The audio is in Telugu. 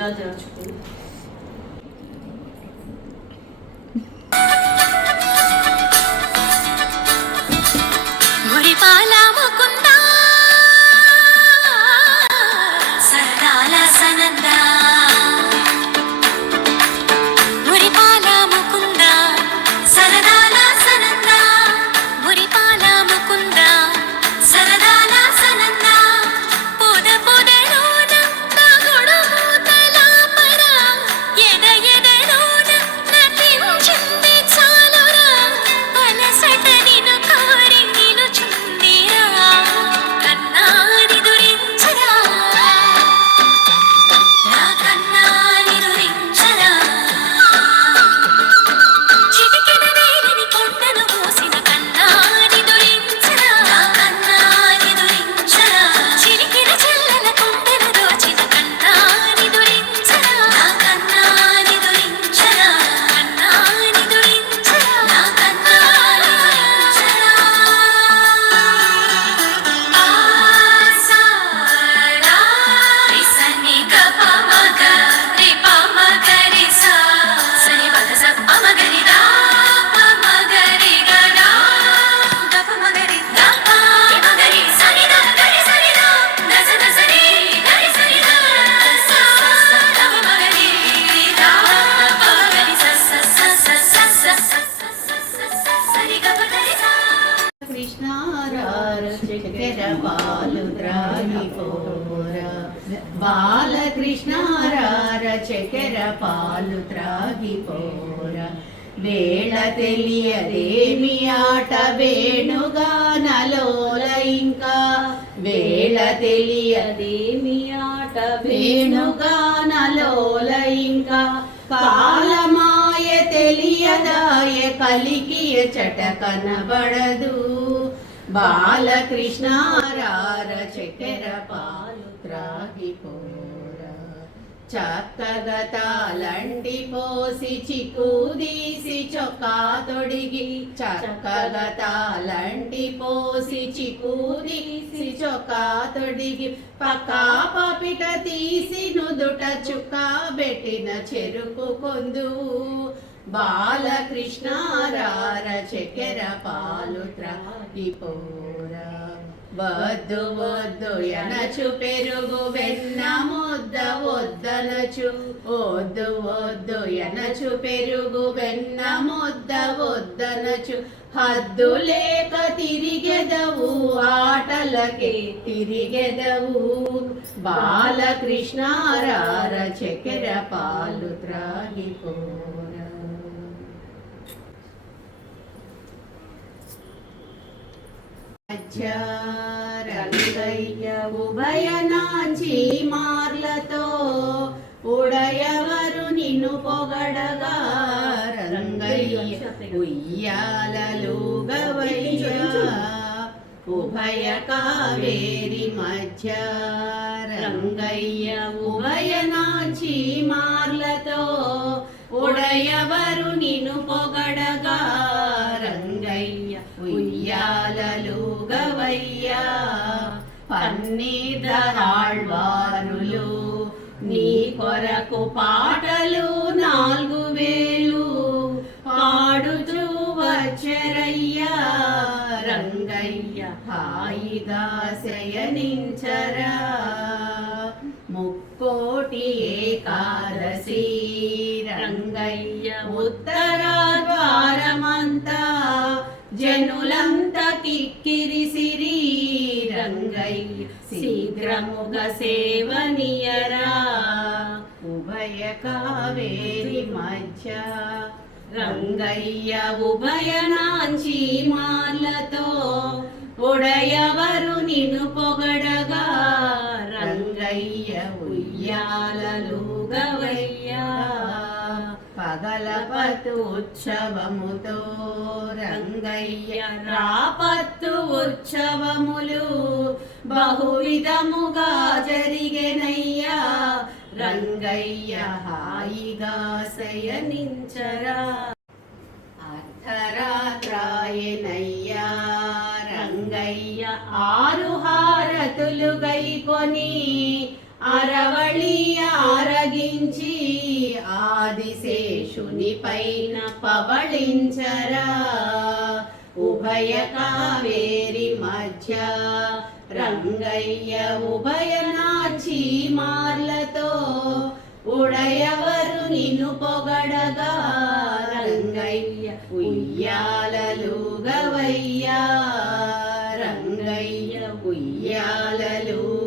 여자들하고 పాలు త్రాగిపోర బాలకృష్ణారార చక్కెర పాలు త్రాగిపోర వేళ తెలియదేమి ఆట వేణుగానలోల ఇంకా వేళ తెలియదేమి అదేమి ఆట వేణుగానలోల ఇంకా కాలమాయ తెలియదాయ కలికియ చట కనబడదు. బాలకృష్ణారార చక్కెర పాలు త్రాగిపోరా చక్కగా పోసి చిక్కుదీసి చొక్కా తొడిగి చక్కగా పోసి చిక్కుదీసి చొక్కా తొడిగి పక్కా పపిట తీసి నుదుట చుక్క పెట్టిన చెరుకు కొందు. బాలకృష్ణారార చక్కెర పాలు త్రాగిపోరా వద్దు వద్దు ఎనచు పెరుగు వెన్న ముద్ద వద్దనచు. వద్దు వద్దు ఎనచు పెరుగు వెన్న ముద్ద వద్దనచు. హద్దు లేక తిరిగెదవు ఆటలకే తిరిగెదవు. బాలకృష్ణారార చక్కెర పాలు త్రాగిపోరా రంగయ్య ఉభయ నాంచి మార్లతో ఉడయవరు నిన్ను పొగడగా రంగయ్య ఉయ్యాలలు ఉభయ కావేరి మధ్య రంగయ్య ఉభయ నాంచి మార్లతో ఉడయవరు నిన్ను పొగడగా పన్నీధరాళ్వారులు నీ కొరకు పాటలు నాలుగు వేలు పాడుతూ వచ్చరయ్యా రంగయ్య హాయిగా శయనించరా ముక్కోటి ఏకాదశి రంగయ్య ఉత్తరాద్వారమంతా జనులంతా కిక్కిరిసిరి. రంగయ్య శీఘ్రముగ సేవనియరా. ఉభయ కావేరి మధ్య రంగయ్య ఉభయ నాంచి మార్లతో ఉడయవరు నిన్ను పొగడగా పగలపతు ఉత్సవముతో రంగయ్య రాపత్తు ఉత్సవములు బహువిధముగా జరిగెనయ్యా. రంగయ్య హాయిగా శయనించరా. అర్ధరాత్రాయనయ్యా. రంగయ్య ఆరు హారతులు గైకొని అరవళి ఆదిశేషుని పైన పవళించరా. ఉభయ కావేరి మధ్య రంగయ్య ఉభయ మార్లతో ఉడయవరు నిన్ను పొగడగా. రంగయ్య ఉయ్యాలలుగవయ్యా రంగయ్య ఉయ్యాలలు